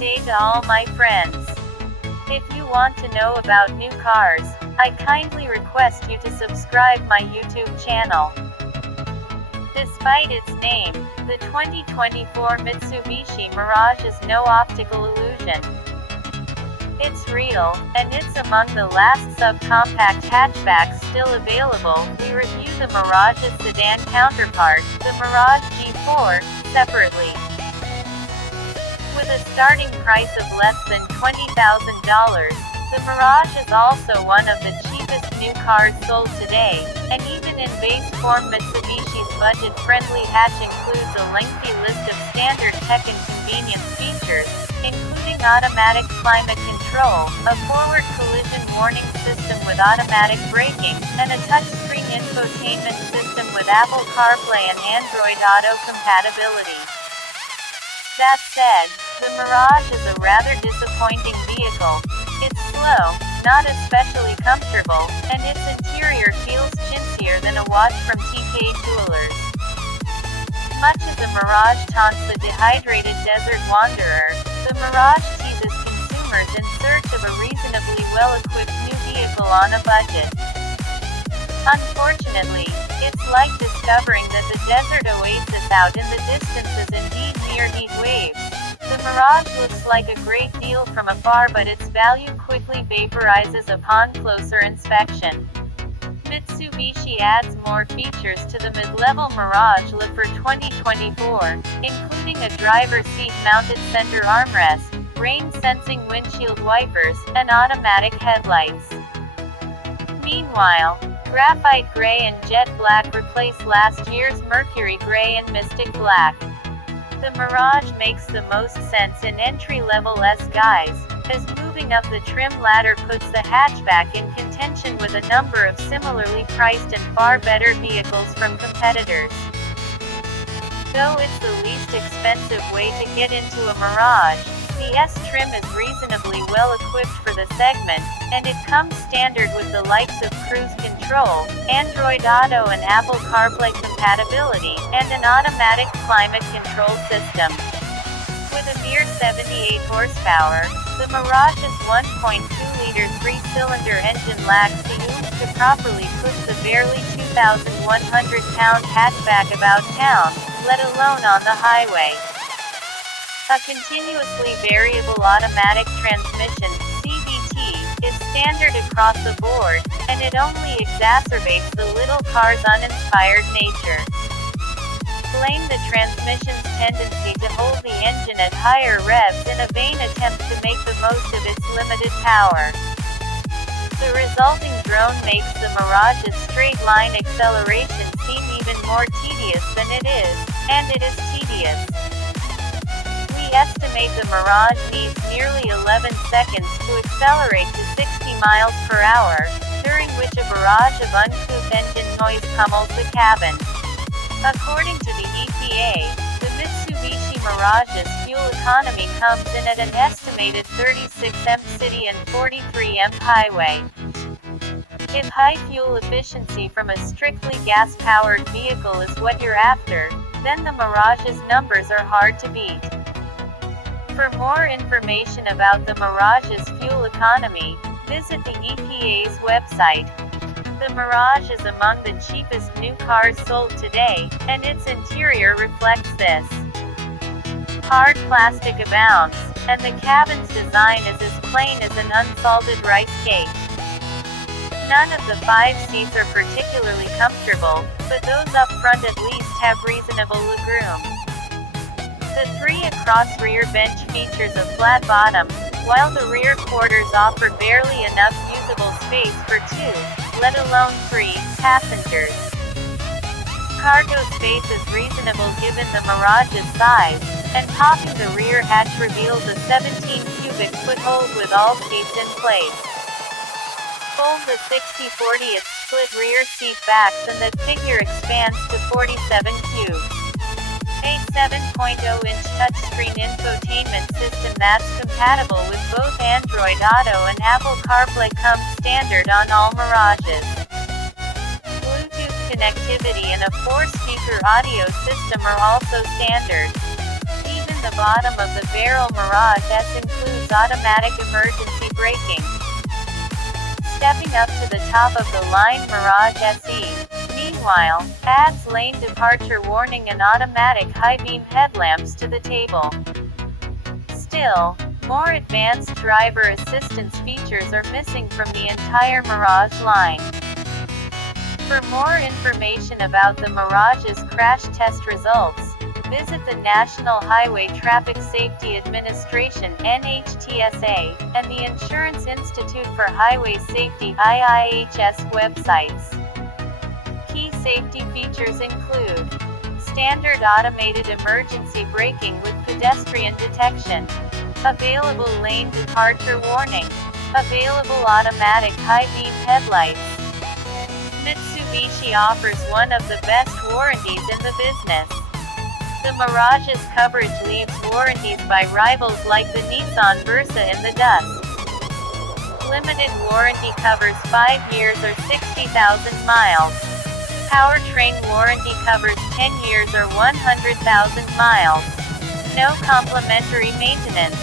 day to all my friends. If you want to know about new cars, I kindly request you to subscribe my YouTube channel. Despite its name, the 2024 Mitsubishi Mirage is no optical illusion. It's real, and it's among the last subcompact hatchbacks still available. We review the Mirage's sedan counterpart, the Mirage G4, separately. With a starting price of less than $20,000, the Mirage is also one of the cheapest new cars sold today, and even in base form Mitsubishi's budget-friendly hatch includes a lengthy list of standard tech and convenience features, including automatic climate control, a forward collision warning system with automatic braking, and a touchscreen infotainment system with Apple CarPlay and Android Auto compatibility. That said, the Mirage is a rather disappointing vehicle. It's slow, not especially comfortable, and its interior feels chintzier than a watch from TK Jewelers. Much as the Mirage taunts the dehydrated desert wanderer, the Mirage teases consumers in search of a reasonably well-equipped new vehicle on a budget. Unfortunately, it's like discovering that the desert oasis out in the distance is indeed mere heat waves. The Mirage looks like a great deal from afar, but its value quickly vaporizes upon closer inspection. Mitsubishi adds more features to the mid-level Mirage look for 2024, including a driver's seat-mounted center armrest, rain-sensing windshield wipers, and automatic headlights. Meanwhile, graphite gray and jet black replace last year's mercury gray and mystic black. The Mirage makes the most sense in entry-level S-guys, as moving up the trim ladder puts the hatchback in contention with a number of similarly priced and far better vehicles from competitors. Though it's the least expensive way to get into a Mirage, the S-trim is reasonably well equipped for the segment, and it comes standard with the likes of cruise control, Android Auto and Apple CarPlay compatibility, and an automatic climate control system. With a mere 78 horsepower, the Mirage's 1.2-liter three-cylinder engine lacks the oomph to properly push the barely 2,100-pound hatchback about town, let alone on the highway. A continuously variable automatic transmission, CVT, is standard across the board, and it only exacerbates the little car's uninspired nature. Blame the transmission's tendency to hold the engine at higher revs in a vain attempt to make the most of its limited power. The resulting drone makes the Mirage's straight-line acceleration seem even more tedious than it is, and it is tedious. We estimate the Mirage needs nearly 11 seconds to accelerate to 60 miles per hour, during which a barrage of uncouth engine noise pummels the cabin. According to the EPA, the Mitsubishi Mirage's fuel economy comes in at an estimated 36 mph city and 43 mph highway. If high fuel efficiency from a strictly gas-powered vehicle is what you're after, then the Mirage's numbers are hard to beat. For more information about the Mirage's fuel economy, visit the EPA's website. The Mirage is among the cheapest new cars sold today, and its interior reflects this. Hard plastic abounds, and the cabin's design is as plain as an unsalted rice cake. None of the 5 seats are particularly comfortable, but those up front at least have reasonable legroom. The 3 across rear bench features a flat bottom, while the rear quarters offer barely enough usable space for 2, let alone 3, passengers. Cargo space is reasonable given the Mirage's size, and popping the rear hatch reveals a 17-cubic foothold with all seats in place. Fold the 60/40th split rear seat backs and the figure expands to 47 cubes. A 7.0-inch touchscreen infotainment system that's compatible with both Android Auto and Apple CarPlay comes standard on all Mirages. Bluetooth connectivity and a 4-speaker audio system are also standard. Even the bottom of the barrel Mirage S includes automatic emergency braking. Stepping up to the top of the line Mirage SE, meanwhile, adds lane departure warning and automatic high-beam headlamps to the table. Still, more advanced driver assistance features are missing from the entire Mirage line. For more information about the Mirage's crash test results, visit the National Highway Traffic Safety Administration (NHTSA) and the Insurance Institute for Highway Safety (IIHS) websites. Key safety features include standard automated emergency braking with pedestrian detection, available lane departure warning, available automatic high-beam headlights. Mitsubishi offers one of the best warranties in the business. The Mirage's coverage leaves warranties by rivals like the Nissan Versa in the dust. Limited warranty covers 5 years or 60,000 miles. Powertrain warranty covers 10 years or 100,000 miles. No complimentary maintenance.